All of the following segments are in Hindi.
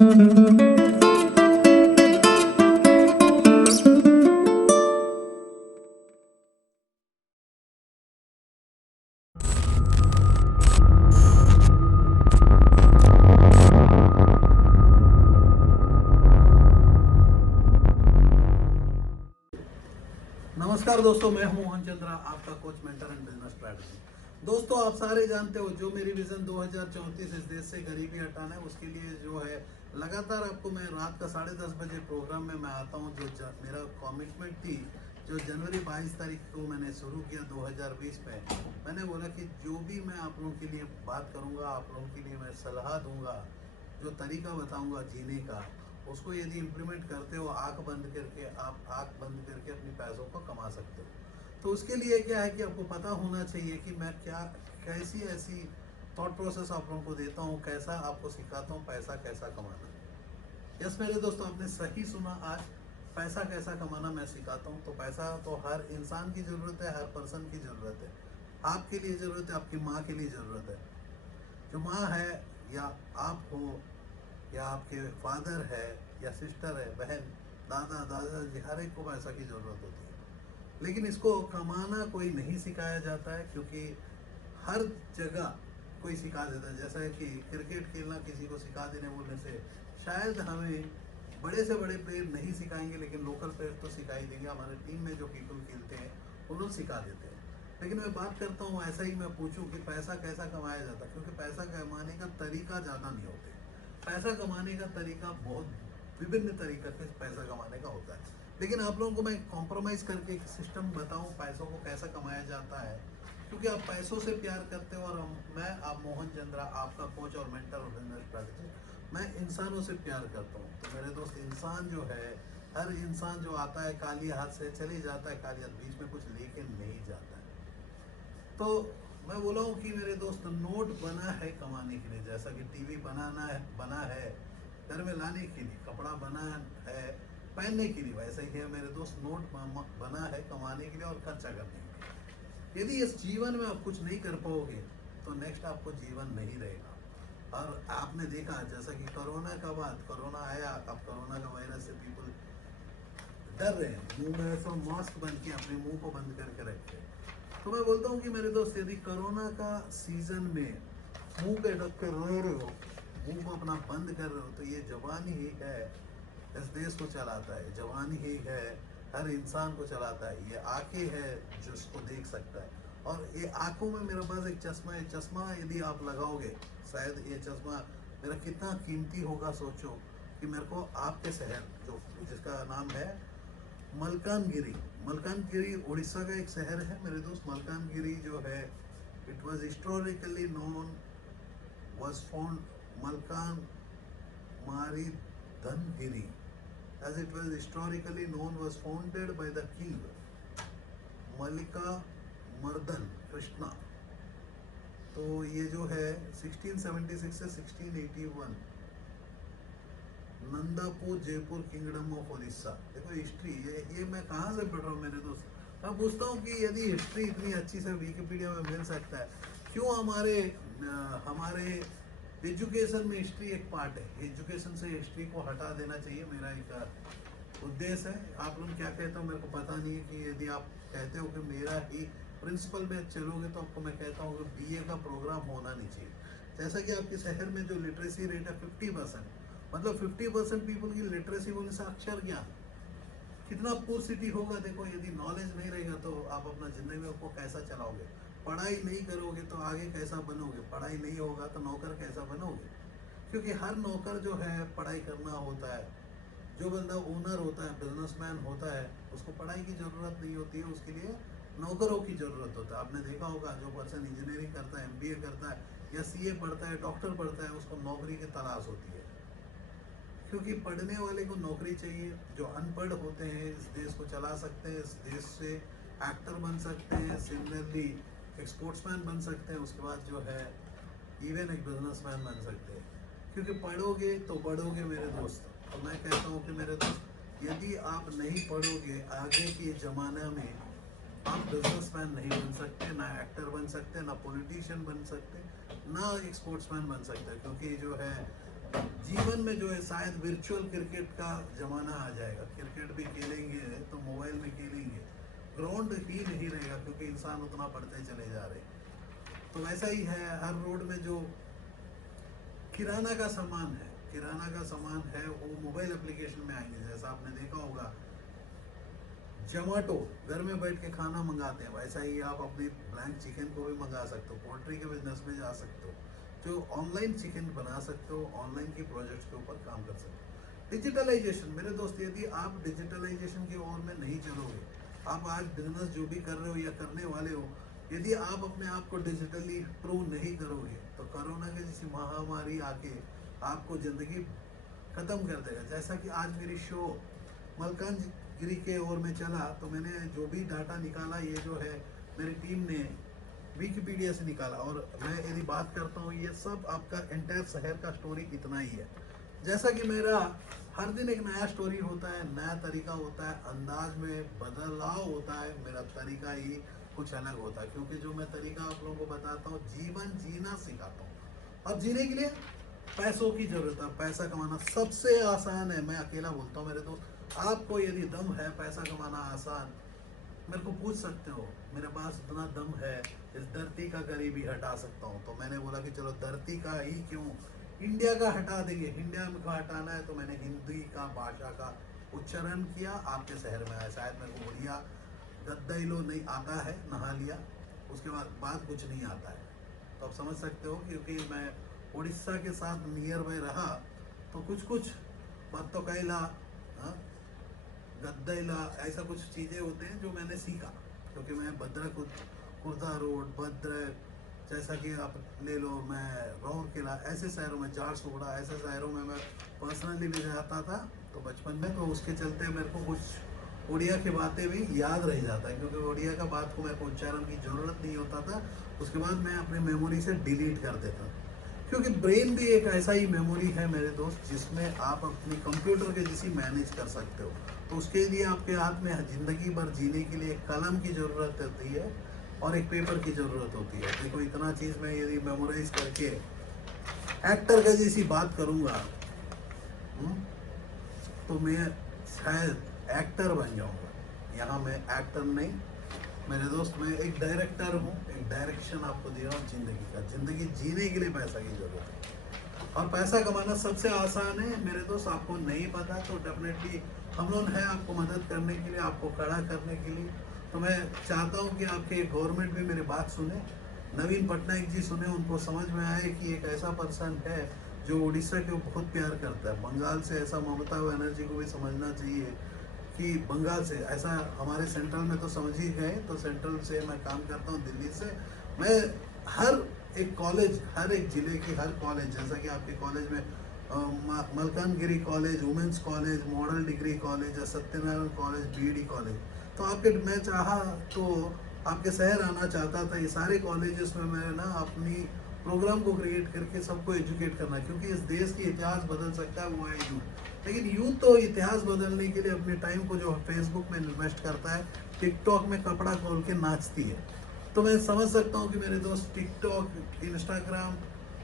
नमस्कार दोस्तों, मैं हूं मोहन चंद्रा, आपका coach, mentor and business strategy. दोस्तों, आप सारे जानते हो जो मेरी विजन 2034 इस देश से गरीबी हटाना है, उसके लिए जो है लगातार आपको मैं रात का 10:30 बजे प्रोग्राम में मैं आता हूं। जो मेरा कमिटमेंट थी, जो जनवरी 22 तारीख को मैंने शुरू किया 2020 में, मैंने बोला कि जो भी मैं आप लोगों के लिए बात करूँगा, आप लोगों के लिए मैं सलाह दूँगा, जो तरीका बताऊँगा जीने का, उसको यदि इम्प्लीमेंट करते हो, आंख बंद करके आप आंख बंद करके अपने पैसों को कमा सकते हो। तो उसके लिए क्या है कि आपको पता होना चाहिए कि मैं क्या कैसी ऐसी थॉट प्रोसेस आप लोगों को देता हूँ, कैसा आपको सिखाता हूँ पैसा कैसा कमाना। यस मेरे दोस्तों, आपने सही सुना। आज पैसा कैसा कमाना मैं सिखाता हूँ। तो पैसा तो हर इंसान की ज़रूरत है, हर पर्सन की ज़रूरत है। आपके लिए ज़रूरत है, आपकी माँ के लिए ज़रूरत है। जो माँ है, या आप हो, या आपके फादर है, या सिस्टर है, बहन, दादा दादाजी, हर एक को पैसा की ज़रूरत होती है। लेकिन इसको कमाना कोई नहीं सिखाया जाता है, क्योंकि हर जगह कोई सिखा देता है। जैसा है कि क्रिकेट खेलना किसी को सिखा देने बोलने से शायद हमें बड़े से बड़े प्लेयर नहीं सिखाएंगे, लेकिन लोकल प्लेयर तो सिखा ही देंगे। हमारे टीम में जो पीपल खेलते हैं वो लोग सिखा देते हैं। लेकिन मैं बात करता हूँ, ऐसा ही मैं पूछूं कि पैसा कैसा कमाया जाता है, क्योंकि पैसा कमाने का तरीका ज़्यादा नहीं होते। पैसा कमाने का तरीका बहुत विभिन्न तरीके से पैसा कमाने का होता है। लेकिन आप लोगों को मैं कॉम्प्रोमाइज़ करके एक सिस्टम बताऊं पैसों को कैसा कमाया जाता है, क्योंकि आप पैसों से प्यार करते हो। और मैं आप मोहन चंद्रा, आपका कोच और मेंटर और बिजनेस स्ट्रेटेजिस्ट, मैं इंसानों से प्यार करता हूँ। तो मेरे दोस्त, इंसान जो है, हर इंसान जो आता है खाली हाथ से चले जाता है, खाली हाथ, बीच में कुछ लेके नहीं जाता है। तो मैं बोला हूँ कि मेरे दोस्त, नोट बना है कमाने के लिए। जैसा कि टीवी बना है घर में लाने के लिए, कपड़ा बना है पहनने के लिए, वैसे ही है मेरे दोस्त, नोट बना है कमाने के लिए और खर्चा करने के लिए। यदि इस जीवन में आप कुछ नहीं कर पाओगे तो नेक्स्ट आपको जीवन नहीं रहेगा। और आपने देखा, जैसा कि कोरोना का बाद कोरोना आया, अब कोरोना का वायरस से पीपल डर रहे हैं, मुंह में ऐसा मास्क बन के अपने मुंह को बंद करके रखते हैं। तो मैं बोलता हूँ कि मेरे दोस्त, यदि कोरोना का सीजन में मुंह पे ढक कर रो रहे हो, मुंह को अपना बंद कर रहे हो, तो ये जवानी ही है इस देश को चलाता है, जवानी ही है हर इंसान को चलाता है। ये आंखें है जो इसको देख सकता है। और ये आंखों में मेरे पास एक चश्मा है। चश्मा यदि आप लगाओगे, शायद ये चश्मा मेरा कितना कीमती होगा, सोचो कि मेरे को आपके शहर जो जिसका नाम है मलकानगिरी, मलकानगिरी उड़ीसा का एक शहर है मेरे दोस्त। मलकानगिरी जो है, it was historically known, was found Malkan मारी धनगिरी, as it was historically known, was founded by the king मलिका मर्दन कृष्णा। तो ये जो है 1676 से 1681, नंदापुर जयपुर किंगडम ऑफ उड़ीसा। देखो हिस्ट्री, ये मैं कहाँ से पढ़ रहा हूँ मेरे दोस्त। मैं पूछता हूँ कि यदि हिस्ट्री इतनी अच्छी से विकिपीडिया में मिल सकता है, क्यों हमारे एजुकेशन में हिस्ट्री एक पार्ट है। एजुकेशन से हिस्ट्री को हटा देना चाहिए, मेरा एक उद्देश्य है। आप लोग क्या कहते हो मेरे को पता नहीं है, कि यदि आप कहते हो कि मेरा ही प्रिंसिपल में चलोगे, तो आपको मैं कहता हूँ कि बीए का प्रोग्राम होना नहीं चाहिए। जैसा कि आपके शहर में जो लिटरेसी रेट है 50%, मतलब 50% पीपल की लिटरेसी बोलने से अक्षर ज्ञान, कितना पुअर सिटी होगा। देखो, यदि नॉलेज नहीं रहेगा तो आप अपना जिंदगी में को कैसा चलाओगे। पढ़ाई नहीं करोगे तो आगे कैसा बनोगे। पढ़ाई नहीं होगा तो नौकर कैसा बनोगे, क्योंकि हर नौकर जो है पढ़ाई करना होता है। जो बंदा ओनर होता है, बिजनेसमैन होता है, उसको पढ़ाई की ज़रूरत नहीं होती है, उसके लिए नौकरों की ज़रूरत होता है। आपने देखा होगा, जो पर्सन इंजीनियरिंग करता है, एमबीए करता है, या सीए पढ़ता है, डॉक्टर पढ़ता है, उसको नौकरी की तलाश होती है, क्योंकि पढ़ने वाले को नौकरी चाहिए। जो अनपढ़ होते हैं इस देश को चला सकते हैं, इस देश से एक्टर बन सकते हैं, सिमिलरली एक स्पोर्ट्समैन बन सकते हैं, उसके बाद जो है इवन एक बिजनेसमैन बन सकते हैं। क्योंकि पढ़ोगे तो बढ़ोगे मेरे दोस्त। और मैं कहता हूँ कि मेरे दोस्त, यदि आप नहीं पढ़ोगे, आगे के ज़माने में आप बिजनेसमैन नहीं बन सकते, ना एक्टर बन सकते, ना पॉलिटिशियन बन सकते, ना एक स्पोर्ट्समैन बन सकते, क्योंकि जो है जीवन में जो है शायद वर्चुअल क्रिकेट का जमाना आ जाएगा। क्रिकेट भी खेलेंगे तो मोबाइल में खेलेंगे, ग्राउंड ही नहीं रहेगा क्योंकि इंसान उतना बढ़ते चले जा रहे हैं। तो वैसा ही है, हर रोड में जो किराना का सामान है, किराना का सामान है वो मोबाइल एप्लीकेशन में आएंगे। जैसा आपने देखा होगा जोमेटो, घर में बैठ के खाना मंगाते हैं, वैसा ही आप अपनी ब्लैंक चिकन को भी मंगा सकते हो, पोल्ट्री के बिजनेस में जा सकते हो, जो ऑनलाइन चिकन बना सकते हो, ऑनलाइन की प्रोजेक्ट्स के ऊपर काम कर सकते हो। डिजिटलाइजेशन मेरे दोस्त, यदि आप डिजिटलाइजेशन की ओर में नहीं चलोगे, आप आज बिजनेस जो भी कर रहे हो या करने वाले हो, यदि आप अपने आप को डिजिटली प्रूव नहीं करोगे तो कोरोना की जैसी महामारी आके आपको ज़िंदगी ख़त्म कर देगा। जैसा कि आज मेरी शो मलकानगिरी के ओर में चला, तो मैंने जो भी डाटा निकाला, ये जो है मेरी टीम ने विकिपीडिया से निकाला, और मैं यदि बात करता हूँ ये सब आपका एंटायर शहर का स्टोरी इतना ही है। जैसा कि मेरा हर दिन एक नया स्टोरी होता है, नया तरीका होता है, अंदाज में बदलाव होता है, मेरा तरीका ही कुछ अलग होता है, क्योंकि जो मैं तरीका आप लोगों को बताता हूँ, जीवन जीना सिखाता हूँ। अब जीने के लिए पैसों की जरूरत है, पैसा कमाना सबसे आसान है। मैं अकेला बोलता हूँ मेरे दोस्त, आपको यदि दम है पैसा कमाना आसान, मेरे को पूछ सकते हो, मेरे पास इतना दम है इस धरती का गरीबी हटा सकता हूँ। तो मैंने बोला कि चलो धरती का ही क्यों, इंडिया का हटा देंगे। इंडिया में का हटाना है तो मैंने हिंदी का भाषा का उच्चारण किया, आपके शहर में आया। शायद मेरे को उड़िया गद्दाइलो नहीं आता है, नहा लिया, उसके बाद कुछ नहीं आता है। तो आप समझ सकते हो, क्योंकि मैं उड़ीसा के साथ नियर बाय रहा, तो कुछ बात तो कैला, गद्दैला, ऐसा कुछ चीज़ें होते हैं जो मैंने सीखा, क्योंकि मैं खुर्दा रोड, भद्रक, जैसा कि आप ले लो, मैं राउरकेला, ऐसे शहरों में, झारसुगड़ा, ऐसे शहरों में मैं पर्सनली भी जाता था तो बचपन में, तो उसके चलते मेरे को कुछ उड़िया की बातें भी याद रह जाता है, क्योंकि उड़िया का बात को मेरे को उच्चारण की ज़रूरत नहीं होता था, उसके बाद मैं अपनी मेमोरी से डिलीट कर देता था। क्योंकि ब्रेन भी एक ऐसा ही मेमोरी है मेरे दोस्त, जिसमें आप अपनी कंप्यूटर के जैसी मैनेज कर सकते हो। तो उसके लिए आपके हाथ में ज़िंदगी भर जीने के लिए एक कलम की ज़रूरत होती है और एक पेपर की ज़रूरत होती है। देखो इतना चीज़ मैं यदि मेमोराइज करके एक्टर का जैसी बात करूँगा तो मैं शायद एक्टर बन जाऊँगा। यहाँ मैं एक्टर नहीं मेरे दोस्त, मैं एक डायरेक्टर हूँ, एक डायरेक्शन आपको दे रहा हूँ ज़िंदगी का। ज़िंदगी जीने के लिए पैसा की ज़रूरत है, और पैसा कमाना सबसे आसान है मेरे दोस्त। आपको नहीं पता तो डेफिनेटली हम लोग हैं आपको मदद करने के लिए, आपको खड़ा करने के लिए। तो मैं चाहता हूँ कि आपके गवर्नमेंट भी मेरी बात सुने, नवीन पटनायक जी सुने, उनको समझ में आए कि एक ऐसा पर्सन है जो उड़ीसा को बहुत प्यार करता है। बंगाल से ऐसा ममता बनर्जी को भी समझना चाहिए कि बंगाल से ऐसा, हमारे सेंट्रल में तो समझ ही गए, तो सेंट्रल से मैं काम करता हूँ, दिल्ली से। मैं हर एक कॉलेज, हर एक ज़िले की हर कॉलेज, जैसा कि आपके कॉलेज में Malkangiri college, women's college, model degree college, Satyanarayan college, B.Ed college, तो आपके मैं चाहा तो आपके शहर आना चाहता था। ये सारे कॉलेजेस में मैं ना अपनी प्रोग्राम को क्रिएट करके सबको एजुकेट करना, क्योंकि इस देश की इतिहास बदल सकता है वो है यूथ। लेकिन यूथ तो इतिहास बदलने के लिए अपने टाइम को जो फेसबुक में इन्वेस्ट करता है, टिकटॉक में कपड़ा खोल के नाचती है। तो मैं समझ सकता हूँ कि मेरे दोस्त टिकटॉक, इंस्टाग्राम,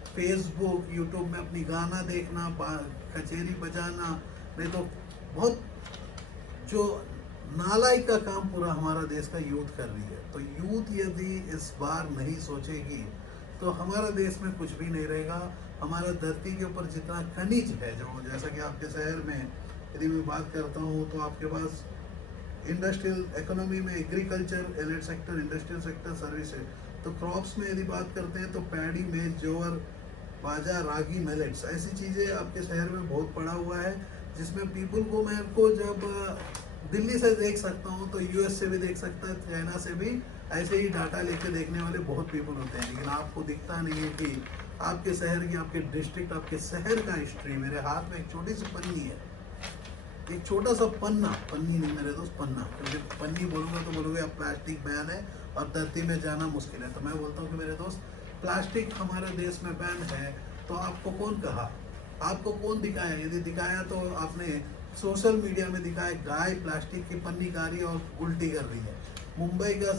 फेसबुक, यूट्यूब में अपनी गाना देखना, कचेरी बजाना, नहीं तो बहुत जो नालायक का काम पूरा हमारा देश का यूथ कर रही है। तो यूथ यदि इस बार नहीं सोचेगी तो हमारा देश में कुछ भी नहीं रहेगा। हमारा धरती के ऊपर जितना खनिज है, जो जैसा कि आपके शहर में यदि मैं बात करता हूँ, तो आपके पास इंडस्ट्रियल इकोनॉमी में agriculture, allied sector, industrial sector, service है। तो क्रॉप्स में यदि बात करते हैं तो पैडी, मेज, जोवर, बाजा, रागी, मिलेट्स, ऐसी चीज़ें आपके शहर में बहुत पड़ा हुआ है, जिसमें पीपल को, मैं को जब दिल्ली से देख सकता हूँ तो यूएस से भी देख सकता है, चाइना से भी ऐसे ही डाटा लेके देखने वाले बहुत पीपल होते हैं। लेकिन आपको दिखता नहीं है कि आपके शहर की, आपके डिस्ट्रिक्ट, आपके शहर का हिस्ट्री। मेरे हाथ में एक छोटी सी पन्नी है, एक छोटा सा पन्ना, पन्नी नहीं मेरे दोस्त, पन्ना, क्योंकि पन्नी बोलूँगा तो बोलोगे अब प्लास्टिक बैन है और धरती में जाना मुश्किल है। तो मैं बोलता हूँ कि मेरे दोस्त, प्लास्टिक हमारे देश में बैन है तो आपको कौन कहा, आपको कौन दिखाया? यदि दिखाया तो आपने सोशल मीडिया में दिखाया, गाय प्लास्टिक की पन्नी खा रही है और उल्टी कर रही है। मुंबई का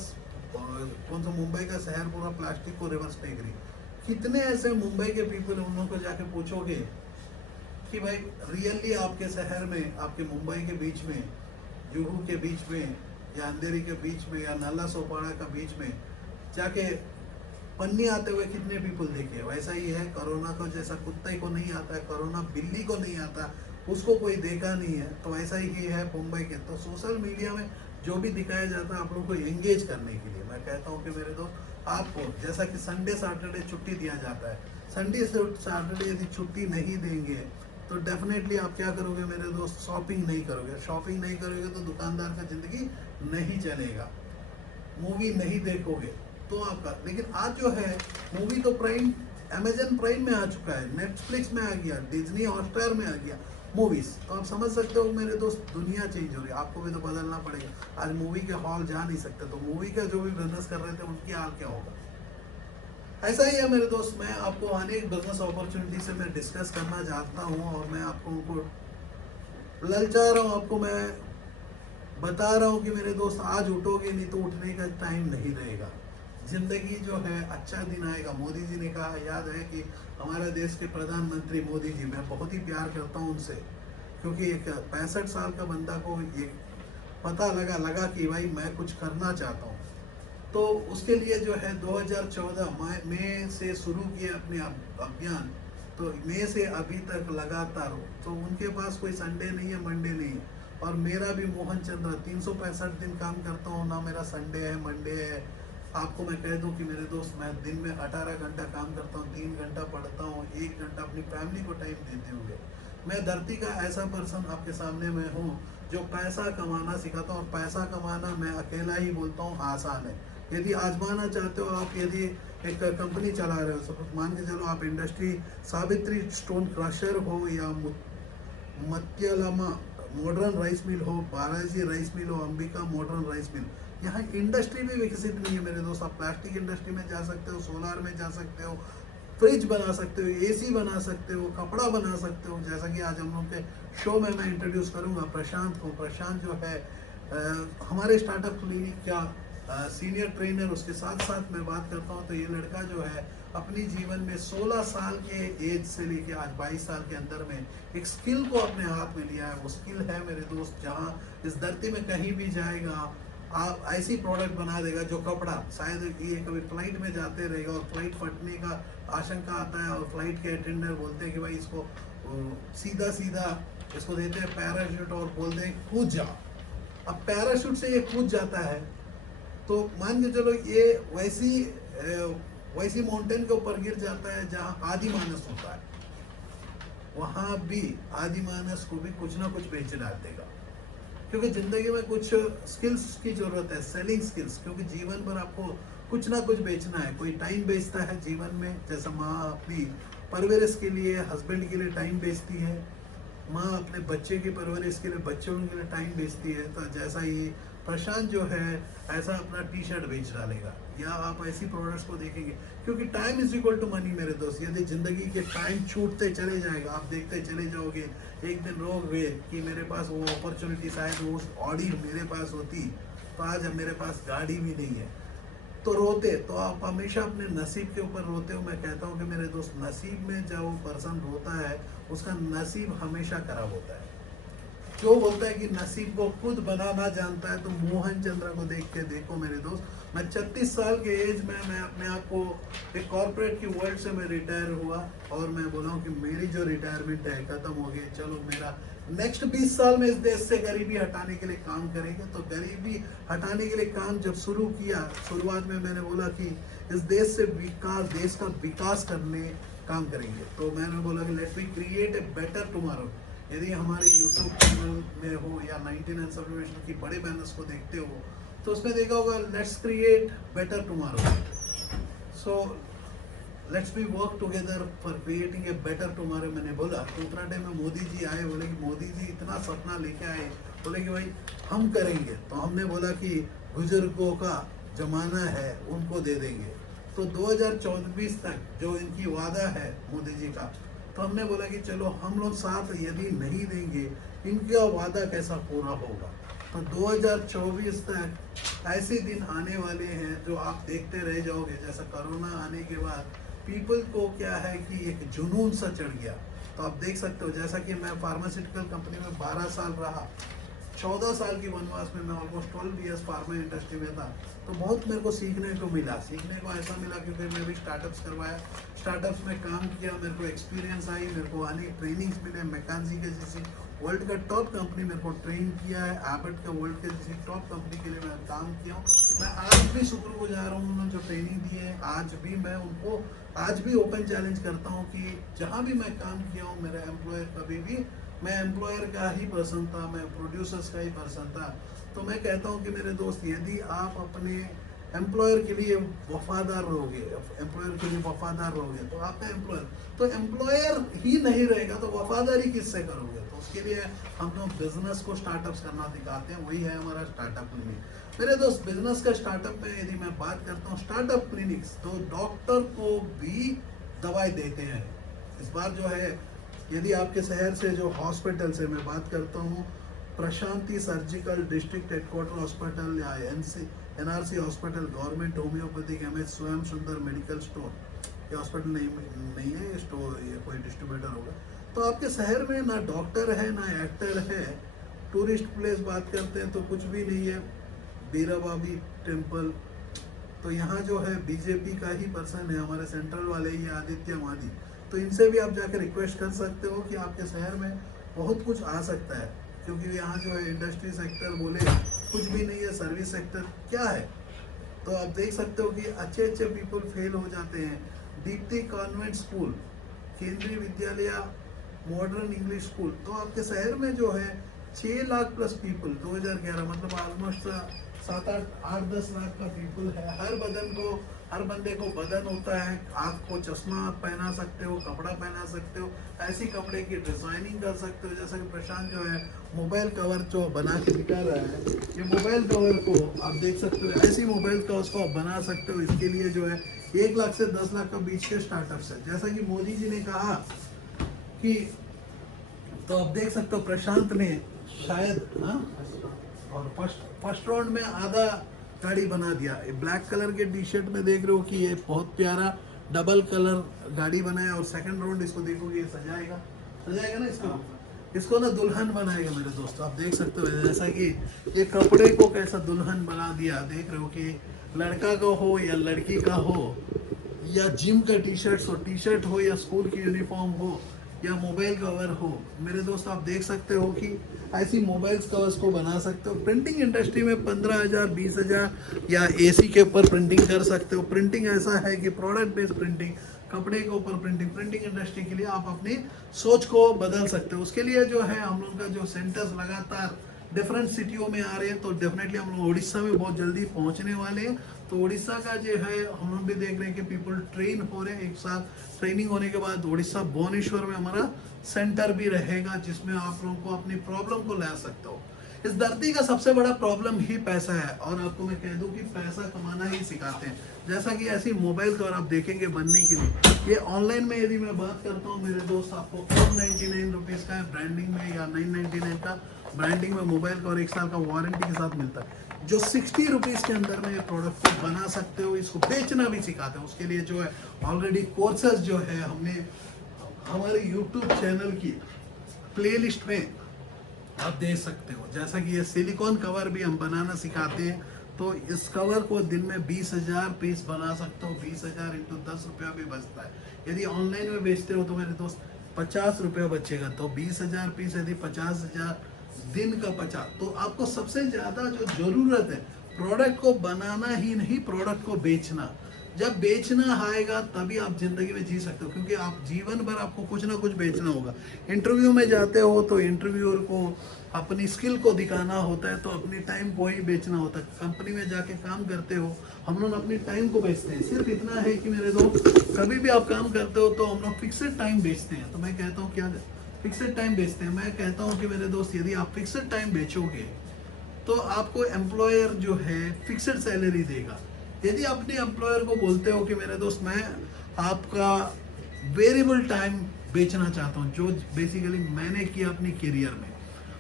कौन सा, मुंबई का शहर पूरा प्लास्टिक को रिवर्स फेंक रही है। कितने ऐसे मुंबई के पीपल, उन लोगों को जाके पूछोगे कि भाई रियली आपके शहर में, आपके मुंबई के बीच में, जुहू के बीच में, या अंधेरी के बीच में, या नाला सोपाड़ा का बीच में जाके पन्नी आते हुए कितने पीपल देखे। वैसा ही है कोरोना को, जैसा कुत्ते को नहीं आता है कोरोना, बिल्ली को नहीं आता, उसको कोई देखा नहीं है, तो ऐसा ही है मुंबई के। तो सोशल मीडिया में जो भी दिखाया जाता है आप लोगों को एंगेज करने के लिए, मैं कहता हूँ कि मेरे दोस्त आपको, जैसा कि संडे सैटरडे छुट्टी दिया जाता है, संडे सैटरडे यदि छुट्टी नहीं देंगे तो डेफिनेटली आप क्या करोगे मेरे दोस्त, शॉपिंग नहीं करोगे। शॉपिंग नहीं करोगे तो दुकानदार का जिंदगी नहीं चलेगा, मूवी नहीं देखोगे तो आपका। लेकिन आज जो है मूवी तो प्राइम, अमेजन प्राइम में आ चुका है, नेटफ्लिक्स में आ गया, डिज्नी हॉटस्टार में आ गया मूवीज। तो आप समझ सकते हो मेरे दोस्त, दुनिया चेंज हो रही है, आपको भी तो बदलना पड़ेगा। आज मूवी के हॉल जा नहीं सकते, तो मूवी का जो भी बिजनेस कर रहे थे उनकी हाल क्या होगा। ऐसा ही है मेरे दोस्त, मैं आपको अनेक बिजनेस अपॉर्चुनिटी से मैं डिस्कस करना चाहता हूँ, और मैं आपको उनको ललचा रहा हूँ, आपको मैं बता रहा हूँ कि मेरे दोस्त आज उठोगे नहीं तो उठने का टाइम नहीं रहेगा। जिंदगी जो है अच्छा दिन आएगा। मोदी जी ने कहा, याद है कि हमारे देश के प्रधानमंत्री मोदी जी, मैं बहुत ही प्यार करता हूँ उनसे, क्योंकि एक 65 साल का बंदा को ये पता लगा कि भाई मैं कुछ करना चाहता हूँ, तो उसके लिए जो है 2014 मई से शुरू किया अपने अभियान, तो मई से अभी तक लगातार हो। तो उनके पास कोई संडे नहीं है, मंडे नहीं है, और मेरा भी मोहन चंद्र 365 दिन काम करता हूँ, ना मेरा संडे है मंडे है। आपको मैं कह दूं कि मेरे दोस्त, मैं दिन में 18 घंटा काम करता हूँ, 3 घंटा पढ़ता हूँ, 1 घंटा अपनी फैमिली को टाइम देते हुए। मैं धरती का ऐसा पर्सन आपके सामने में हूँ जो पैसा कमाना सिखाता हूँ, और पैसा कमाना मैं अकेला ही बोलता हूँ आसान है। यदि आजमाना चाहते हो आप, यदि एक कंपनी चला रहे हो, सब मान के चलो आप इंडस्ट्री, सावित्री स्टोन क्रशर हो, या मत्यलामा मॉडर्न राइस मिल हो, बालाजी राइस मिल हो, अंबिका मॉडर्न राइस मिल, यहाँ इंडस्ट्री भी विकसित नहीं है मेरे दोस्त। आप प्लास्टिक इंडस्ट्री में जा सकते हो, सोलार में जा सकते हो, फ्रिज बना सकते हो, एसी बना सकते हो, कपड़ा बना सकते हो। जैसा कि आज हम लोग के शो में मैं इंट्रोड्यूस करूंगा प्रशांत को। प्रशांत जो है हमारे स्टार्टअप क्लिनिक का सीनियर ट्रेनर, उसके साथ साथ मैं बात करता हूँ, तो ये लड़का जो है अपनी जीवन में 16 साल के एज से लेके आज 22 साल के अंदर में एक स्किल को अपने हाथ में लिया है। वो स्किल है मेरे दोस्त, जहाँ इस धरती में कहीं भी जाएगा आप ऐसी प्रोडक्ट बना देगा जो कपड़ा, शायद ये कभी फ्लाइट में जाते रहेगा और फ्लाइट फटने का आशंका आता है, और फ्लाइट के अटेंडर बोलते हैं कि भाई इसको सीधा सीधा इसको देते हैं पैराशूट और बोलते हैं कूद जाओ। अब पैराशूट से ये कूद जाता है, तो मान के चलो ये वैसी माउंटेन के ऊपर गिर जाता है जहाँ आदि मानस होता है, वहाँ भी आदि मानस को भी कुछ ना कुछ बेच डाल देगा। क्योंकि जिंदगी में कुछ स्किल्स की जरूरत है, सेलिंग स्किल्स, क्योंकि जीवन भर आपको कुछ ना कुछ बेचना है। कोई टाइम बेचता है जीवन में, जैसा माँ अपनी परवरिश के लिए हस्बैंड के लिए टाइम बेचती है, माँ अपने बच्चे की परवरिश के लिए बच्चों के लिए टाइम बेचती है, तो जैसा ही प्रशांत जो है ऐसा अपना टी शर्ट बेच डालेगा, या आप ऐसी प्रोडक्ट्स को देखेंगे, क्योंकि time is equal to money मेरे दोस्त। यदि जिंदगी के टाइम छूटते चले जाएगा, आप देखते चले जाओगे, एक दिन रोगे कि मेरे पास वो अपॉर्चुनिटी, शायद वो ऑडी मेरे पास होती तो आज मेरे पास गाड़ी भी नहीं है, तो रोते। तो आप हमेशा अपने नसीब के ऊपर रोते हो। मैं कहता हूँ कि मेरे दोस्त, नसीब में जब वो पर्सन रोता है उसका नसीब हमेशा खराब होता है। जो बोलता है कि नसीब को खुद बनाना जानता है, तो मोहन चंद्र को देख के देखो मेरे दोस्त। मैं 36 साल के एज में मैं अपने आप को एक कॉर्पोरेट की वर्ल्ड से मैं रिटायर हुआ, और मैं बोला हूँ कि मेरी जो रिटायरमेंट है खत्म हो गई, चलो मेरा नेक्स्ट 20 साल में इस देश से गरीबी हटाने के लिए काम करेंगे। तो गरीबी हटाने के लिए काम जब शुरू किया, शुरुआत में मैंने बोला कि इस देश से विकास, देश का विकास करने काम करेंगे। तो मैंने बोला कि let we create a better tomorrow. यदि हमारे यूट्यूब चैनल में हो या 99 सब्सक्रिप्शन की बड़े बैनर्स को देखते हो, तो उसमें देखा होगा let's create better tomorrow. So let's be work together for creating a better tomorrow. मैंने बोला तो उतना टाइम में मोदी जी आए, बोले कि मोदी जी इतना सपना लेके आए, बोले कि भाई हम करेंगे। तो हमने बोला कि बुजुर्गों का जमाना है, उनको दे देंगे। तो 2024 तक जो इनकी वादा है मोदी जी का, तो हमने बोला कि चलो हम लोग साथ यदि नहीं देंगे, इनका वादा कैसा पूरा होगा। तो 2024 तक ऐसे दिन आने वाले हैं जो आप देखते रह जाओगे। जैसा कोरोना आने के बाद पीपल को क्या है कि एक जुनून सा चढ़ गया। तो आप देख सकते हो, जैसा कि मैं फार्मास्यूटिकल कंपनी में 12 साल रहा, 14 साल की वनवास में मैं ऑलमोस्ट 12 ईयर्स फार्मा इंडस्ट्री में था। तो बहुत मेरे को सीखने को मिला, ऐसा मिला क्योंकि मैं भी स्टार्टअप्स करवाया, स्टार्टअप्स में काम किया, मेरे को एक्सपीरियंस आई, मेरे को अनेक ट्रेनिंग्स मिले। मैकेंजी के जैसी वर्ल्ड का टॉप कंपनी मेरे को ट्रेन किया है, एबट का वर्ल्ड के जैसी टॉप कंपनी के लिए मैं काम किया हूँ। मैं आज भी शुक्रगुजार हूँ उन्होंने जो ट्रेनिंग दी है। आज भी मैं उनको आज भी ओपन चैलेंज करता हूँ कि जहाँ भी मैं काम किया हूँ, मेरा एम्प्लॉयर कभी भी, मैं एम्प्लॉयर का ही पर्सन था, मैं प्रोड्यूसर्स का ही पर्सन था। तो मैं कहता हूँ कि मेरे दोस्त, यदि आप अपने एम्प्लॉयर के लिए वफादार रहोगे, एम्प्लॉयर के लिए वफादार रहोगे, तो आपका एम्प्लॉयर, तो एम्प्लॉयर ही नहीं रहेगा तो वफादारी किससे करोगे? तो उसके लिए हम लोग बिजनेस को स्टार्टअप्स करना दिखाते हैं, वही है हमारा स्टार्टअप क्लिनिक। मेरे दोस्त, बिजनेस का स्टार्टअप में यदि मैं बात करता हूँ स्टार्टअप क्लिनिक्स, तो डॉक्टर को भी दवाई देते हैं। इस बार जो है, यदि आपके शहर से जो हॉस्पिटल से मैं बात करता हूँ, Prashanti surgical district headquarter hospital या NRC hospital, government homoeopathic MS स्वयं सुंदर मेडिकल स्टोर, ये हॉस्पिटल नहीं है, ये स्टोर, ये कोई डिस्ट्रीब्यूटर होगा। तो आपके शहर में ना डॉक्टर है ना एक्टर है, टूरिस्ट प्लेस बात करते हैं तो कुछ भी नहीं है, बीराबाबी टेम्पल। तो यहाँ जो है बीजेपी का ही पर्सन है, हमारे सेंट्रल वाले ही आदित्य मादी। तो इनसे भी आप जाकर रिक्वेस्ट कर सकते हो कि आपके शहर में बहुत कुछ आ सकता है, क्योंकि यहाँ जो है इंडस्ट्री सेक्टर बोले कुछ भी नहीं है, सर्विस सेक्टर क्या है। तो आप देख सकते हो कि अच्छे अच्छे पीपल फेल हो जाते हैं। दीप्ति कॉन्वेंट स्कूल, केंद्रीय विद्यालय, मॉडर्न इंग्लिश स्कूल, तो आपके शहर में जो है 6 लाख प्लस पीपल 2011, मतलब ऑलमोस्ट 7-8-10 लाख का पीपल है। हर बंदे को बदन होता है, आँख को चश्मा पहना सकते हो, कपड़ा पहना सकते हो, ऐसी कपड़े की डिजाइनिंग कर सकते हो। जैसा कि प्रशांत जो है मोबाइल कवर जो बना के दिखा रहा है, ये मोबाइल कवर को आप देख सकते हो, ऐसी मोबाइल कवर्स को आप बना सकते हो। इसके लिए जो है 1 लाख से 10 लाख का बीच के स्टार्टअप्स है। जैसा कि मोदी जी ने कहा कि, तो आप देख सकते हो प्रशांत ने शायद, हाँ, और फर्स्ट राउंड में आधा गाड़ी बना दिया। ब्लैक कलर के टी शर्ट में देख रहे हो कि ये बहुत प्यारा डबल कलर गाड़ी बनाया, और सेकंड राउंड इसको देखोगे ये सजाएगा ना, इसको ना दुल्हन बनाएगा। मेरे दोस्तों, आप देख सकते हो जैसा कि ये कपड़े को कैसा दुल्हन बना दिया। देख रहे हो कि लड़का का हो या लड़की का हो, या जिम का टी शर्ट हो या स्कूल की यूनिफॉर्म हो या मोबाइल कवर हो। मेरे दोस्त, आप देख सकते हो कि ऐसी मोबाइल कवर्स को बना सकते हो। प्रिंटिंग इंडस्ट्री में 15,000 20,000 या AC के ऊपर प्रिंटिंग कर सकते हो। प्रिंटिंग ऐसा है कि प्रोडक्ट बेस्ड प्रिंटिंग, कपड़े के ऊपर प्रिंटिंग इंडस्ट्री के लिए आप अपनी सोच को बदल सकते हो। उसके लिए जो है हम लोग का जो सेंटर्स लगातार डिफरेंट सिटियों में आ रहे हैं, तो डेफिनेटली हम लोग उड़ीसा में बहुत जल्दी पहुंचने वाले हैं। तो उड़ीसा का जो है हम लोग भी देख रहे हैं कि पीपल ट्रेन हो रहे हैं। एक साथ ट्रेनिंग होने के बाद उड़ीसा भुवनेश्वर में हमारा सेंटर भी रहेगा, जिसमें आप लोगों को अपनी प्रॉब्लम को ला सकते हो। इस धरती का सबसे बड़ा प्रॉब्लम ही पैसा है, और आपको मैं कह दूं कि पैसा कमाना ही सिखाते हैं। जैसा कि ऐसी मोबाइल कवर आप देखेंगे बनने के लिए, ये ऑनलाइन में यदि मैं बात करता हूँ मेरे दोस्त, आपको 499 रुपीज़ का है ब्रांडिंग में, या 999 का ब्रांडिंग में मोबाइल कवर 1 साल का वारंटी के साथ मिलता है, जो 60 रुपीज़ के अंदर में ये प्रोडक्ट को बना सकते हो। इसको बेचना भी सिखाते हैं। उसके लिए जो है ऑलरेडी कोर्सेज जो है हमने हमारे YouTube चैनल की प्लेलिस्ट में आप देख सकते हो। जैसा कि ये सिलिकॉन कवर भी हम बनाना सिखाते हैं, तो इस कवर को दिन में 20,000 पीस बना सकते हो। 20,000 इंटू 10 रुपया भी बचता है। यदि ऑनलाइन में बेचते हो तो मेरे दोस्त 50 रुपया बचेगा। तो 20,000 पीस यदि 50,000 दिन का 50, तो आपको सबसे ज़्यादा जो ज़रूरत है प्रोडक्ट को बनाना ही नहीं, प्रोडक्ट को बेचना। जब बेचना आएगा तभी आप जिंदगी में जी सकते हो, क्योंकि आप जीवन भर आपको कुछ ना कुछ बेचना होगा। इंटरव्यू में जाते हो तो इंटरव्यूअर को अपनी स्किल को दिखाना होता है, तो अपनी टाइम को ही बेचना होता है। कंपनी में जाके काम करते हो, हम लोग अपनी टाइम को बेचते हैं। सिर्फ इतना है कि मेरे दोस्त, कभी भी आप काम करते हो तो हम लोग फिक्सेड टाइम बेचते हैं। तो मैं कहता हूँ क्या फिक्सेड टाइम बेचते हैं। मैं कहता हूँ कि मेरे दोस्त, यदि आप फिक्सेड टाइम बेचोगे तो आपको एम्प्लॉयर जो है फिक्सेड सैलरी देगा। यदि अपने एम्प्लॉयर को बोलते हो कि मेरे दोस्त, मैं आपका वेरिएबल टाइम बेचना चाहता हूँ, जो बेसिकली मैंने किया अपने करियर में,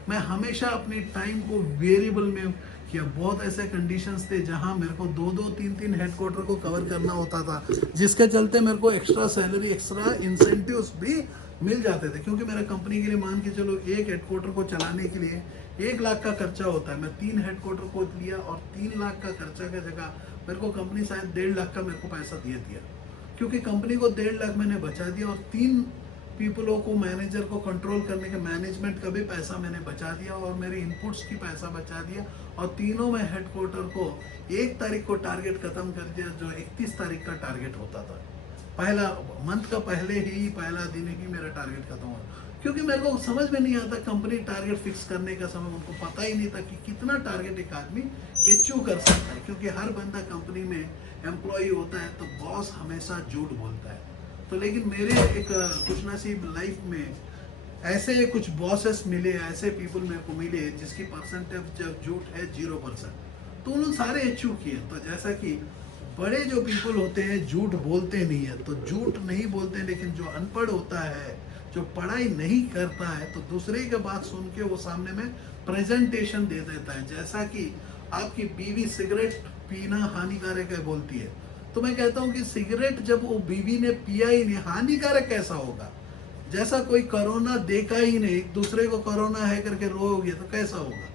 मैं हमेशा अपने टाइम को वेरिएबल में किया। बहुत ऐसे कंडीशंस थे जहां मेरे को 2-2, 3-3 हेडक्वार्टर को कवर करना होता था, जिसके चलते मेरे को एक्स्ट्रा सैलरी, एक्स्ट्रा इंसेंटिव्स भी मिल जाते थे। क्योंकि मेरा कंपनी के लिए मान के चलो एक हेडक्वार्टर को चलाने के लिए 1 लाख का खर्चा होता है। मैं 3 हेडक्वार्टर को लिया और 3 लाख का खर्चा की जगह मेरे को कंपनी शायद 1.5 लाख का मेरे को पैसा दिया। क्योंकि कंपनी को 1.5 लाख मैंने बचा दिया और 3 पीपलों को, मैनेजर को कंट्रोल करने के, मैनेजमेंट का भी पैसा मैंने बचा दिया और मेरे इनपुट्स की पैसा बचा दिया। और तीनों में हेडक्वार्टर को 1 तारीख को टारगेट खत्म कर दिया, जो 31 तारीख का टारगेट होता था। पहला मंथ का पहले ही, पहला दिन ही मेरा टारगेट खत्म हुआ। क्योंकि मेरे को समझ में नहीं आता कंपनी टारगेट फिक्स करने का समय, उनको पता ही नहीं था कि कितना टारगेट एक आदमी अचीव कर सकता है। क्योंकि हर बंदा कंपनी में एम्प्लॉय होता है तो बॉस हमेशा झूठ बोलता है। तो लेकिन मेरे एक कुछ नसीब लाइफ में ऐसे कुछ बॉसेस मिले, ऐसे पीपल मेरे को मिले जिसकी परसेंटेज जब झूठ है 0%, तो उन्होंने सारे अचीव किए। तो जैसा कि बड़े जो पीपल होते हैं झूठ बोलते नहीं है, तो झूठ नहीं बोलते, लेकिन जो अनपढ़ होता है, जो पढ़ाई नहीं करता है, तो दूसरे की बात सुन के वो सामने में प्रेजेंटेशन दे देता है। जैसा कि आपकी बीवी सिगरेट पीना हानिकारक है बोलती है, तो मैं कहता हूँ कि सिगरेट जब वो बीवी ने पिया ही नहीं, हानिकारक कैसा होगा। जैसा कोई कोरोना देखा ही नहीं, एक दूसरे को कोरोना है करके रोओगे तो कैसा होगा।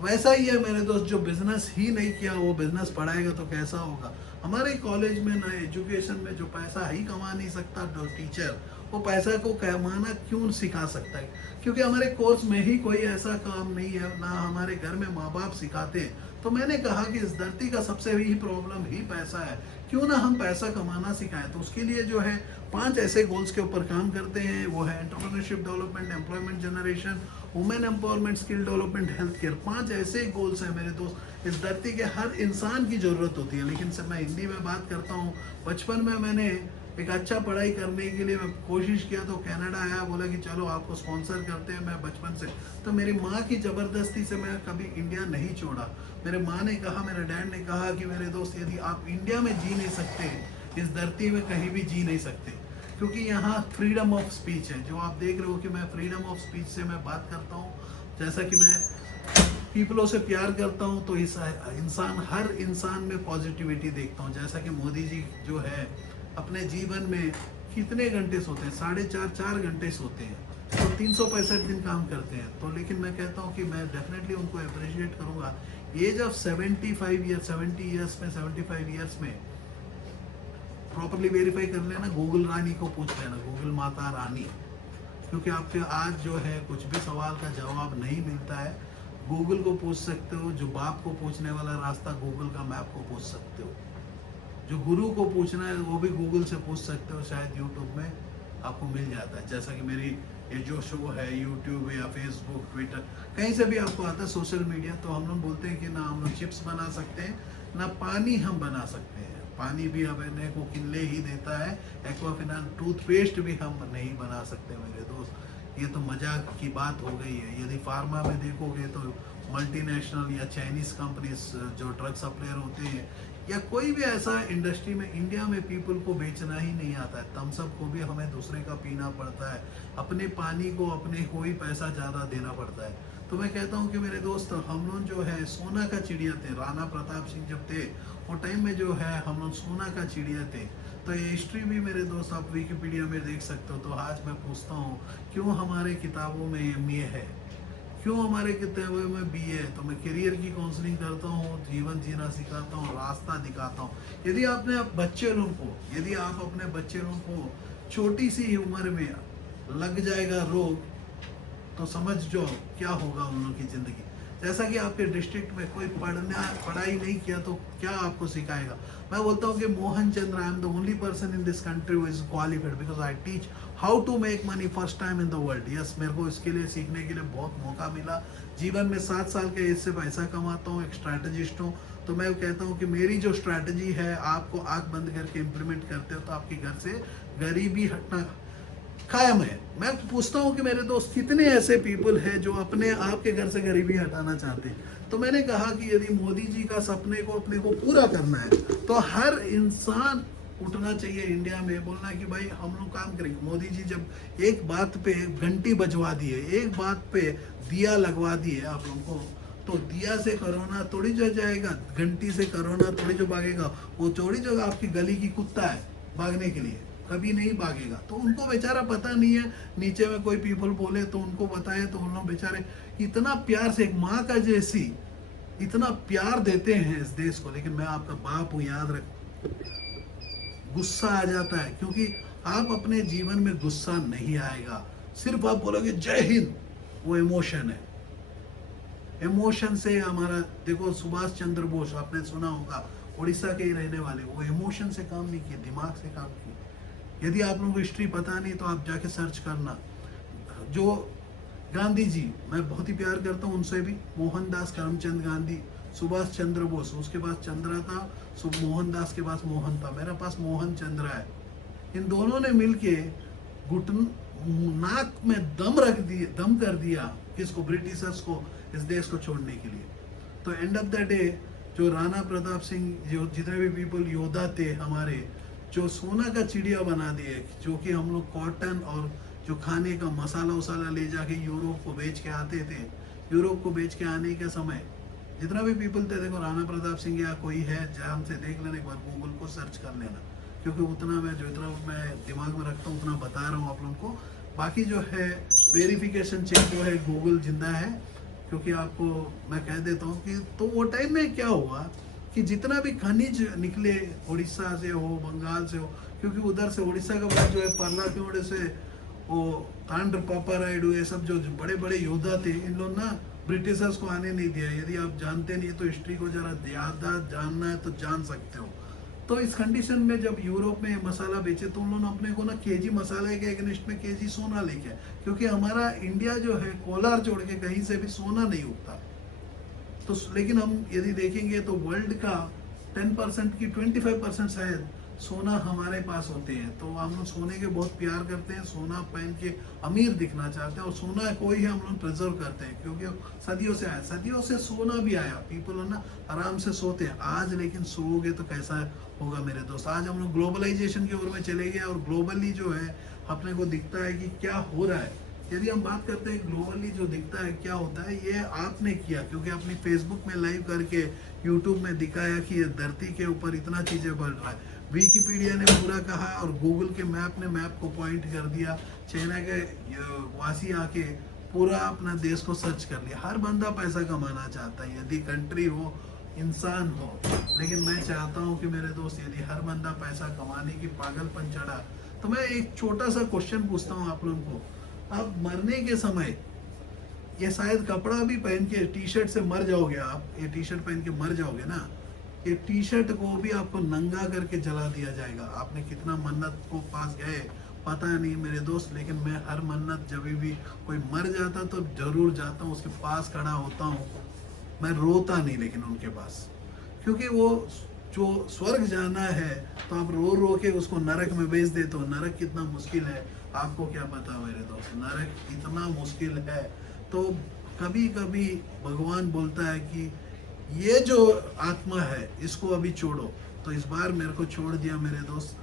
वैसा ही है मेरे दोस्त, जो बिजनेस ही नहीं किया वो बिजनेस पढ़ाएगा तो कैसा होगा। हमारे कॉलेज में ना एजुकेशन में जो पैसा ही कमा नहीं सकता जो टीचर, वो पैसा को कमाना क्यों सिखा सकता है। क्योंकि हमारे कोर्स में ही कोई ऐसा काम नहीं है, ना हमारे घर में माँ बाप सिखाते हैं। तो मैंने कहा कि इस धरती का सबसे ही प्रॉब्लम ही पैसा है, क्यों ना हम पैसा कमाना सिखाएं। तो उसके लिए जो है 5 ऐसे गोल्स के ऊपर काम करते हैं। वो है entrepreneurship development, employment generation, women empowerment, skill development, health care. 5 ऐसे गोल्स हैं मेरे दोस्त, इस धरती के हर इंसान की जरूरत होती है। लेकिन सब मैं हिंदी में बात करता हूँ। बचपन में मैंने एक अच्छा पढ़ाई करने के लिए मैं कोशिश किया, तो कनाडा आया, बोला कि चलो आपको स्पॉन्सर करते हैं। मैं बचपन से, तो मेरी माँ की ज़बरदस्ती से मैं कभी इंडिया नहीं छोड़ा। मेरे माँ ने कहा, मेरे डैड ने कहा कि मेरे दोस्त यदि आप इंडिया में जी नहीं सकते, इस धरती में कहीं भी जी नहीं सकते। क्योंकि यहाँ फ्रीडम ऑफ स्पीच है। जो आप देख रहे हो कि मैं फ्रीडम ऑफ स्पीच से मैं बात करता हूँ, जैसा कि मैं पीपलों से प्यार करता हूँ, तो इस इंसान, हर इंसान में पॉजिटिविटी देखता हूँ। जैसा कि मोदी जी जो है अपने जीवन में कितने घंटे सोते हैं, 4.5-4 घंटे सोते हैं, तो 365 दिन काम करते हैं। तो लेकिन मैं कहता हूँ कि मैं डेफिनेटली उनको अप्रिशिएट करूँगा। एज ऑफ 75 ईयर्स, 70 ईयर्स में, 75 ईयर्स में प्रॉपरली वेरीफाई कर लेना, गूगल रानी को पूछ लेना, गूगल माता रानी। क्योंकि आपके आज जो है कुछ भी सवाल का जवाब नहीं मिलता है, गूगल को पूछ सकते हो। जो बाप को पूछने वाला रास्ता गूगल का मैप को पूछ सकते हो। जो गुरु को पूछना है वो भी गूगल से पूछ सकते हो, शायद यूट्यूब में आपको मिल जाता है। जैसा कि मेरी ये जो शो है यूट्यूब या फेसबुक, ट्विटर, कहीं से भी आपको आता है सोशल मीडिया। तो हम लोग बोलते हैं कि ना हम लोग चिप्स बना सकते हैं, ना पानी हम बना सकते हैं। पानी भी हमें को किले ही देता है, एक्वाफिना टूथपेस्ट भी हम नहीं बना सकते मेरे दोस्त। ये तो मजाक की बात हो गई है। यदि फार्मा में देखोगे तो मल्टीनेशनल या चाइनीज कंपनीज जो ड्रग सप्लायर होते हैं, या कोई भी ऐसा इंडस्ट्री में इंडिया में पीपल को बेचना ही नहीं आता है। थम्सअप को भी हमें दूसरे का पीना पड़ता है, अपने पानी को अपने को ही पैसा ज़्यादा देना पड़ता है। तो मैं कहता हूँ कि मेरे दोस्त, हम लोग जो है सोना का चिड़िया थे। राणा प्रताप सिंह जब थे वो टाइम में जो है हम लोग सोना का चिड़िया थे। तो ये हिस्ट्री भी मेरे दोस्त आप विकिपीडिया में देख सकते हो। तो आज मैं पूछता हूँ, क्यों हमारे किताबों में MA है, क्यों हमारे किताबों में BA है। तो मैं करियर की काउंसलिंग करता हूँ, जीवन जीना सिखाता हूँ, रास्ता दिखाता हूँ। यदि आपने बच्चे लोगों को, यदि आप अपने बच्चे लोगों को छोटी सी उम्र में लग जाएगा रोग, तो समझ जो क्या होगा उन लोगों की ज़िंदगी। जैसा कि आपके डिस्ट्रिक्ट में कोई पढ़ाई नहीं किया तो क्या आपको सिखाएगा। मैं बोलता हूँ कि Mohan Chandra, I am the only person in this country who is qualified because I teach how to make money first time in the world. Yes, मेरे को इसके लिए सीखने के लिए बहुत मौका मिला। जीवन में 7 साल के एज से पैसा कमाता हूँ, एक स्ट्रैटेजिस्ट हूँ। तो मैं कहता हूँ कि मेरी जो स्ट्रैटेजी है, आपको आँख बंद करके इम्प्लीमेंट करते हो तो आपके घर से गरीबी हटना कायम है। मैं पूछता हूँ कि मेरे दोस्त, कितने ऐसे पीपल हैं जो अपने आप के घर से गरीबी हटाना चाहते हैं। तो मैंने कहा कि यदि मोदी जी का सपने को अपने को पूरा करना है, तो हर इंसान उठना चाहिए इंडिया में, बोलना है कि भाई हम लोग काम करेंगे। मोदी जी जब एक बात पे घंटी बजवा दिए, एक बात पे दिया लगवा दिए आप लोगों को, तो दिया से कोरोना थोड़ी जो जाएगा, घंटी से कोरोना थोड़ी जो भागेगा, वो थोड़ी जो आपकी गली की कुत्ता है भागने के लिए, कभी नहीं भागेगा। तो उनको बेचारा पता नहीं है, नीचे में कोई पीपल बोले तो उनको बताए, तो उन लोग बेचारे इतना प्यार से, एक माँ का जैसी इतना प्यार देते हैं इस देश को। लेकिन मैं आपका बाप हूँ, याद रख, गुस्सा आ जाता है, क्योंकि आप अपने जीवन में गुस्सा नहीं आएगा, सिर्फ आप बोलोगे जय हिंद, वो इमोशन है। इमोशन से हमारा, देखो सुभाष चंद्र बोस आपने सुना होगा, उड़ीसा के ही रहने वाले, वो इमोशन से काम नहीं किए, दिमाग से काम किए। यदि आप लोगों को हिस्ट्री पता नहीं तो आप जाके सर्च करना। जो गांधी जी, मैं बहुत ही प्यार करता हूँ उनसे भी, मोहनदास करमचंद गांधी, सुभाष चंद्र बोस, उसके पास चंद्रा था, मोहनदास के पास मोहन था, मेरे पास मोहन चंद्रा है। इन दोनों ने मिलके घुटन नाक में दम रख दिया, दम कर दिया किसको, ब्रिटिशर्स को, इस देश को छोड़ने के लिए। तो एंड ऑफ द डे जो राणा प्रताप सिंह, जो जितने भी पीपल योद्धा थे हमारे, जो सोना का चिड़िया बना दिए, जो कि हम लोग कॉटन और जो खाने का मसाला वसाला ले जाके यूरोप को बेच के आते थे, यूरोप को बेच के आने के समय जितना भी पीपल थे, देखो राणा प्रताप सिंह या कोई है जहाँ से देख लेना, एक बार गूगल को सर्च कर लेना, क्योंकि उतना मैं जो इतना मैं दिमाग में रखता हूँ उतना बता रहा हूँ आप लोगों को। बाकी जो है वेरिफिकेशन चेक जो है गूगल जिंदा है, क्योंकि आपको मैं कह देता हूँ कि तो वो टाइम में क्या हुआ कि जितना भी खनिज निकले उड़ीसा से हो, बंगाल से हो, क्योंकि उधर से उड़ीसा के बाद जो है परला के से वो तांड्र पापा रायडू, ये सब जो बड़े बड़े योद्धा थे, इन लोग ना ब्रिटिशर्स को आने नहीं दिया। यदि आप जानते नहीं तो हिस्ट्री को जरा ज़्यादा जानना है तो जान सकते हो। तो इस कंडीशन में जब यूरोप में मसाला बेचे तो उन लोगों ने अपने को ना केजी मसाले के अगेंस्ट में केजी सोना लेके, क्योंकि हमारा इंडिया जो है कोलार छोड़ के कहीं से भी सोना नहीं उगता। तो लेकिन हम यदि देखेंगे तो वर्ल्ड का 10% की 25% शायद सोना हमारे पास होते हैं। तो हम लोग सोने के बहुत प्यार करते हैं, सोना पहन के अमीर दिखना चाहते हैं, और सोना को ही हम लोग प्रिजर्व करते हैं, क्योंकि सदियों से आया, सदियों से सोना भी आया। पीपल है ना आराम से सोते हैं आज, लेकिन सोओगे तो कैसा होगा मेरे दोस्त। आज हम लोग ग्लोबलाइजेशन की ओर में चले गए, और ग्लोबली जो है अपने को दिखता है कि क्या हो रहा है। यदि हम बात करते हैं ग्लोबली जो दिखता है क्या होता है, ये आपने किया, क्योंकि अपनी फेसबुक में लाइव करके, यूट्यूब में दिखाया कि ये धरती के ऊपर इतना चीजें बढ़ रहा है। विकिपीडिया ने पूरा कहा, और गूगल के मैप ने मैप को पॉइंट कर दिया, चाइना के वासी आके पूरा अपना देश को सर्च कर लिया। हर बंदा पैसा कमाना चाहता है, यदि कंट्री हो, इंसान हो। लेकिन मैं चाहता हूँ कि मेरे दोस्त, यदि हर बंदा पैसा कमाने की पागलपन चढ़ा, तो मैं एक छोटा सा क्वेश्चन पूछता हूँ आप लोगों को, आप मरने के समय ये शायद कपड़ा भी पहन के, टी शर्ट से मर जाओगे आप, ये टी शर्ट पहन के मर जाओगे ना, ये टी शर्ट को भी आपको नंगा करके जला दिया जाएगा। आपने कितना मन्नत को पास गए पता नहीं मेरे दोस्त, लेकिन मैं हर मन्नत जब भी कोई मर जाता तो जरूर जाता हूँ, उसके पास खड़ा होता हूँ। मैं रोता नहीं लेकिन उनके पास, क्योंकि वो जो स्वर्ग जाना है तो आप रो रो के उसको नरक में भेज देते हो। नरक कितना मुश्किल है आपको क्या पता मेरे दोस्त, नरक इतना मुश्किल है। तो कभी कभी भगवान बोलता है कि ये जो आत्मा है इसको अभी छोड़ो, तो इस बार मेरे को छोड़ दिया मेरे दोस्त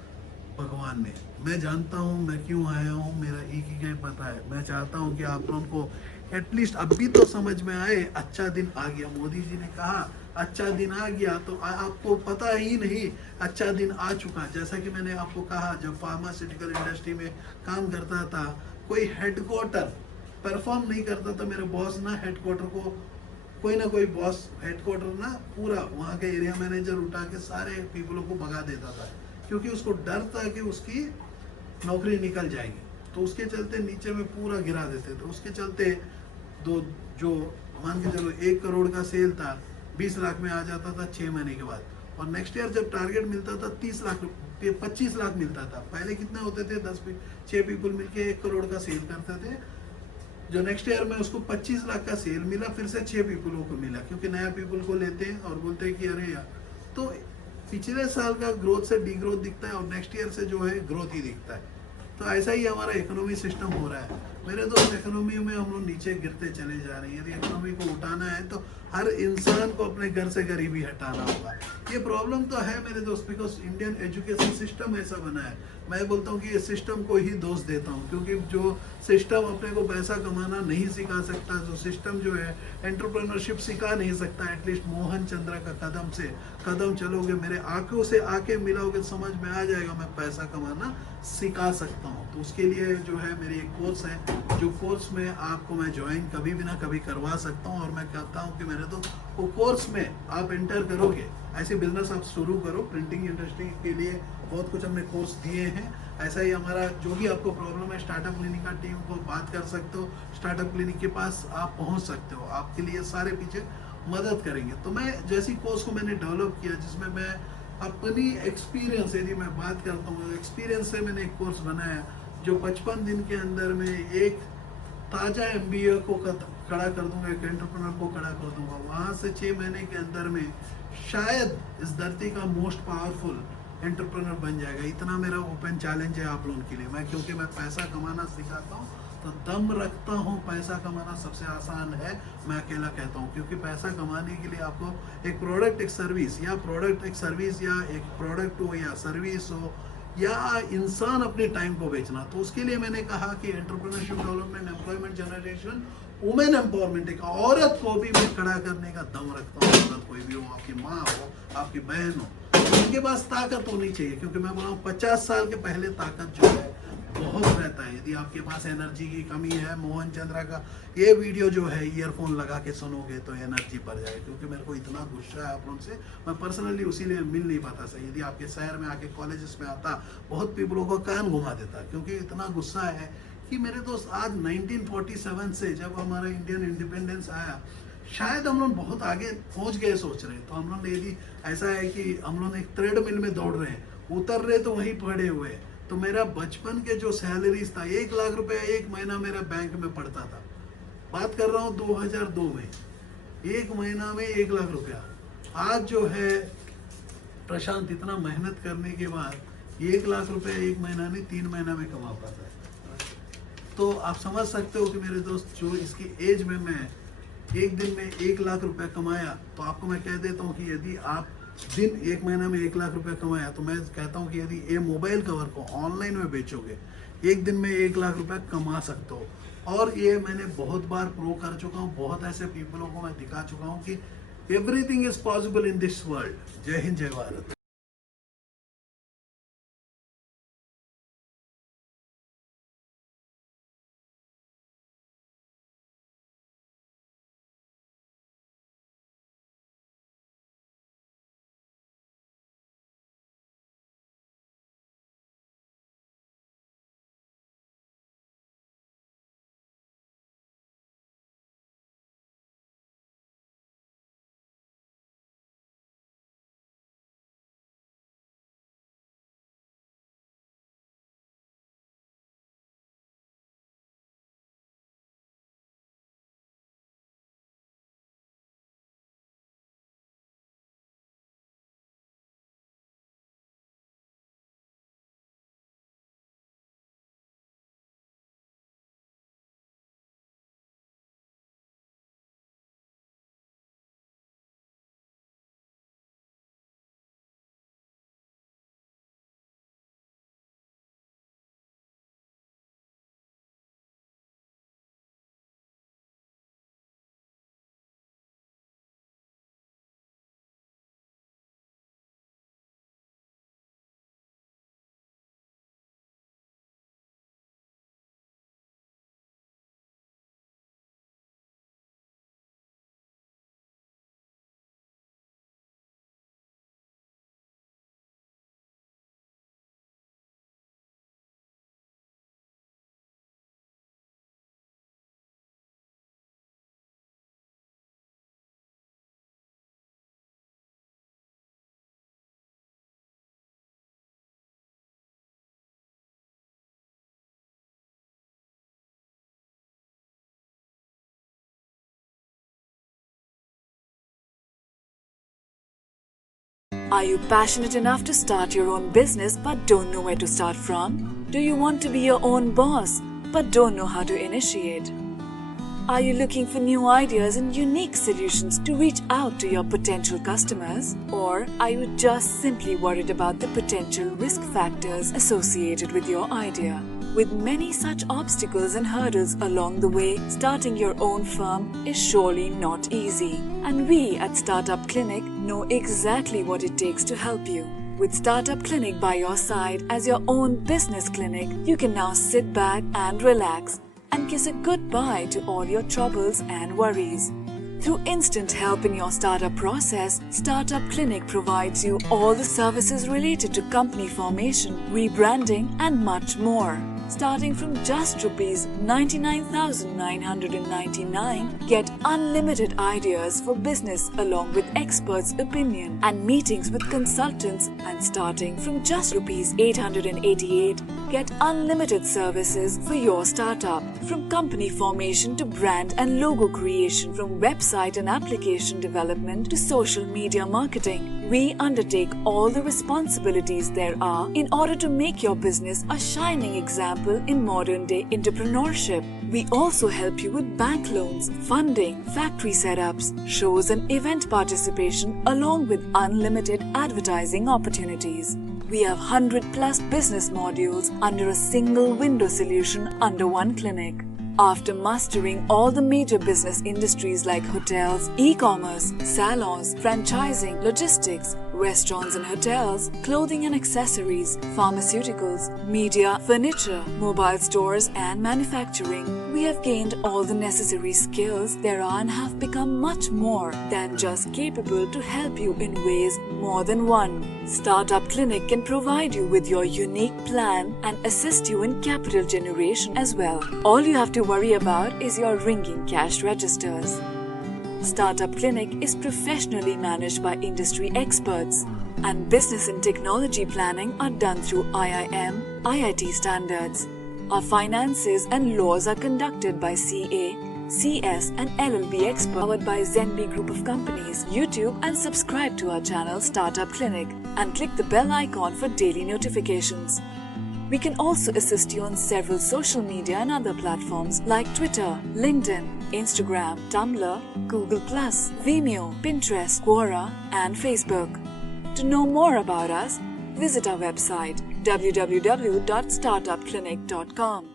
भगवान ने। मैं जानता हूँ मैं क्यों आया हूँ, मेरा एक ही पता है। मैं चाहता हूँ कि आप लोगों को एटलीस्ट अभी तो समझ में आए, अच्छा दिन आ गया। मोदी जी ने कहा अच्छा दिन आ गया, तो आपको पता ही नहीं अच्छा दिन आ चुका। जैसा कि मैंने आपको कहा, जब फार्मास्यूटिकल इंडस्ट्री में काम करता था, कोई हेडक्वार्टर परफॉर्म नहीं करता था, मेरे बॉस ना हेडक्वार्टर को, कोई ना कोई बॉस हेडक्वार्टर ना पूरा वहाँ के एरिया मैनेजर उठा के सारे पीपलों को भगा देता था, क्योंकि उसको डर था कि उसकी नौकरी निकल जाएगी। तो उसके चलते नीचे में पूरा गिरा देते थे। उसके चलते दो जो मान के चलो 1 करोड़ का सेल था, 20 लाख में आ जाता था 6 महीने के बाद, और नेक्स्ट ईयर जब टारगेट मिलता था 30 लाख 25 लाख मिलता था। पहले कितने होते थे, 6 पीपल मिलके 1 करोड़ का सेल करते थे। जो नेक्स्ट ईयर में उसको 25 लाख का सेल मिला, फिर से 6 पीपलों को मिला, क्योंकि नया पीपल को लेते हैं और बोलते हैं कि अरे यार। तो पिछले साल का ग्रोथ से डी ग्रोथ दिखता है, और नेक्स्ट ईयर से जो है ग्रोथ ही दिखता है। तो ऐसा ही हमारा इकोनॉमी सिस्टम हो रहा है मेरे दोस्त। इकोनॉमी में हम लोग नीचे गिरते चले जा रहे हैं। यदि इकोनॉमी को उठाना है तो हर इंसान को अपने घर से गरीबी हटाना होगा। ये प्रॉब्लम तो है मेरे दोस्त, बिकॉज इंडियन एजुकेशन सिस्टम ऐसा बना है। मैं बोलता हूँ कि इस सिस्टम को ही दोष देता हूँ, क्योंकि जो सिस्टम अपने को पैसा कमाना नहीं सिखा सकता, जो सिस्टम जो है एंटरप्रेन्योरशिप सिखा नहीं सकता, एटलीस्ट मोहन चंद्रा का कदम से कदम चलोगे, मेरे आंखों से आंखें मिलाओगे, समझ में आ जाएगा मैं पैसा कमाना सिखा सकता हूँ। तो उसके लिए जो है मेरी एक कोर्स है, जो कोर्स में आपको मैं ज्वाइन कभी भी ना कभी करवा सकता हूँ। और मैं कहता हूँ कि मेरे तो वो कोर्स में आप एंटर करोगे, ऐसे बिजनेस आप शुरू करो। प्रिंटिंग इंडस्ट्री के लिए बहुत कुछ हमने कोर्स दिए हैं। ऐसा ही हमारा जो भी आपको प्रॉब्लम है, स्टार्टअप क्लिनिक का टीम को बात कर सकते हो, स्टार्टअप क्लिनिक के पास आप पहुंच सकते हो, आपके लिए सारे पीछे मदद करेंगे। तो मैं जैसी कोर्स को मैंने डेवलप किया, जिसमें मैं अपनी एक्सपीरियंस, यदि मैं बात करता हूँ एक्सपीरियंस से, मैंने एक कोर्स बनाया जो 55 दिन के अंदर में एक ताजा एमबीए को खड़ा कर दूंगा, एक एंटरप्रेन्योर को खड़ा कर दूंगा। वहां से 6 महीने के अंदर में शायद इस धरती का मोस्ट पावरफुल एंटरप्रेन्योर बन जाएगा। इतना मेरा ओपन चैलेंज है आप लोगों के लिए। मैं क्योंकि मैं पैसा कमाना सिखाता हूँ, तो दम रखता हूँ। पैसा कमाना सबसे आसान है, मैं अकेला कहता हूँ, क्योंकि पैसा कमाने के लिए आपको एक प्रोडक्ट एक सर्विस, या प्रोडक्ट एक सर्विस, या एक प्रोडक्ट हो या सर्विस हो, या इंसान अपने टाइम को बेचना। तो उसके लिए मैंने कहा कि entrepreneurship development, employment generation, women empowerment, एक औरत को भी मैं खड़ा करने का दम रखता हूँ। औरत कोई भी हो, आपकी माँ हो, आपकी बहन हो, उनके पास ताकत होनी चाहिए। क्योंकि मैं बोला हूँ 50 साल के पहले ताकत जो है बहुत रहता है। यदि आपके पास एनर्जी की कमी है, मोहन चंद्रा का ये वीडियो जो है ईयरफोन लगा के सुनोगे तो एनर्जी बढ़ जाएगी। क्योंकि मेरे को इतना गुस्सा है आप लोगों से, मैं पर्सनली उसीलिए मिल नहीं पाता सही। यदि आपके शहर में आके कॉलेजेस में आता, बहुत पीपलों को कान घुमा देता, क्योंकि इतना गुस्सा है कि मेरे दोस्त आज 1947 से जब हमारा इंडियन इंडिपेंडेंस आया, शायद हम लोग बहुत आगे पहुंच गए सोच रहे हैं। तो हम लोग ने, यदि ऐसा है कि हम लोग एक ट्रेडमिल में दौड़ रहे हैं, उतर रहे तो वहीं पड़े हुए हैं। तो मेरा बचपन के जो सैलरीज था, 1 लाख रुपया एक महीना मेरा बैंक में पड़ता था। बात कर रहा हूँ 2002 में, एक महीना में 1 लाख रुपया। आज जो है प्रशांत, इतना मेहनत करने के बाद 1 लाख रुपया एक महीना नहीं, 3 महीना में कमा पाता है। तो आप समझ सकते हो कि मेरे दोस्त, जो इसकी एज में मैं एक दिन में 1 लाख रुपया कमाया, तो आपको मैं कह देता हूँ कि यदि आप दिन एक महीना में 1 लाख रुपया कमाया, तो मैं कहता हूँ कि यदि ये मोबाइल कवर को ऑनलाइन में बेचोगे, एक दिन में 1 लाख रुपया कमा सकते हो। और ये मैंने बहुत बार प्रूव कर चुका हूँ, बहुत ऐसे पीपलों को मैं दिखा चुका हूँ कि everything is possible in this world. जय हिंद, जय Bharat. Are you passionate enough to start your own business but don't know where to start from? Do you want to be your own boss but don't know how to initiate? Are you looking for new ideas and unique solutions to reach out to your potential customers? Or are you just simply worried about the potential risk factors associated with your idea? With many such obstacles and hurdles along the way, starting your own firm is surely not easy. And we at Startup Clinic know exactly what it takes to help you. With Startup Clinic by your side as your own business clinic, you can now sit back and relax and kiss a goodbye to all your troubles and worries. Through instant help in your startup process, Startup Clinic provides you all the services related to company formation, rebranding and much more. Starting from just Rs 99,999, get unlimited ideas for business along with experts' opinion and meetings with consultants, and starting from just Rs 888, get unlimited services for your startup. From company formation to brand and logo creation, from website and application development to social media marketing, we undertake all the responsibilities there are in order to make your business a shining example in modern-day entrepreneurship. We also help you with bank loans, funding, factory setups, shows and event participation along with unlimited advertising opportunities. We have 100+ business modules under a single window solution under one clinic. After mastering all the major business industries like hotels, e-commerce, salons, franchising, logistics, restaurants and hotels, clothing and accessories, pharmaceuticals, media, furniture, mobile stores and manufacturing, we have gained all the necessary skills there are and have become much more than just capable to help you in ways more than one. Startup Clinic can provide you with your unique plan and assist you in capital generation as well. All you have to worry about is your ringing cash registers. Startup Clinic is professionally managed by industry experts, and business and technology planning are done through IIM, IIT standards. Our finances and laws are conducted by CA, CS and LLB experts, powered by Zenby Group of Companies. YouTube and subscribe to our channel Startup Clinic and click the bell icon for daily notifications. We can also assist you on several social media and other platforms like Twitter, LinkedIn, Instagram, Tumblr, Google+, Vimeo, Pinterest, Quora and Facebook. To know more about us, visit our website www.startupclinic.com.